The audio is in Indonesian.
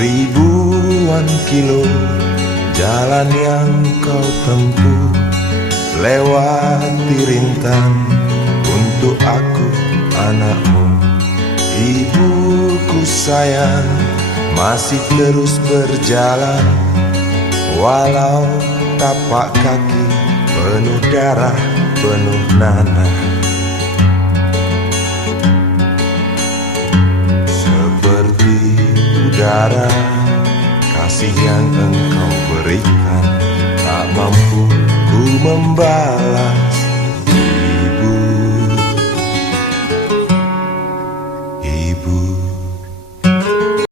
Ribuan kilo jalan yang kau tempuh, lewati rintang untuk aku anakmu. Ibuku sayang masih terus berjalan, walau tapak kaki penuh darah, penuh nanah. Seperti udara, kasih yang engkau berikan tak mampu ku membalas.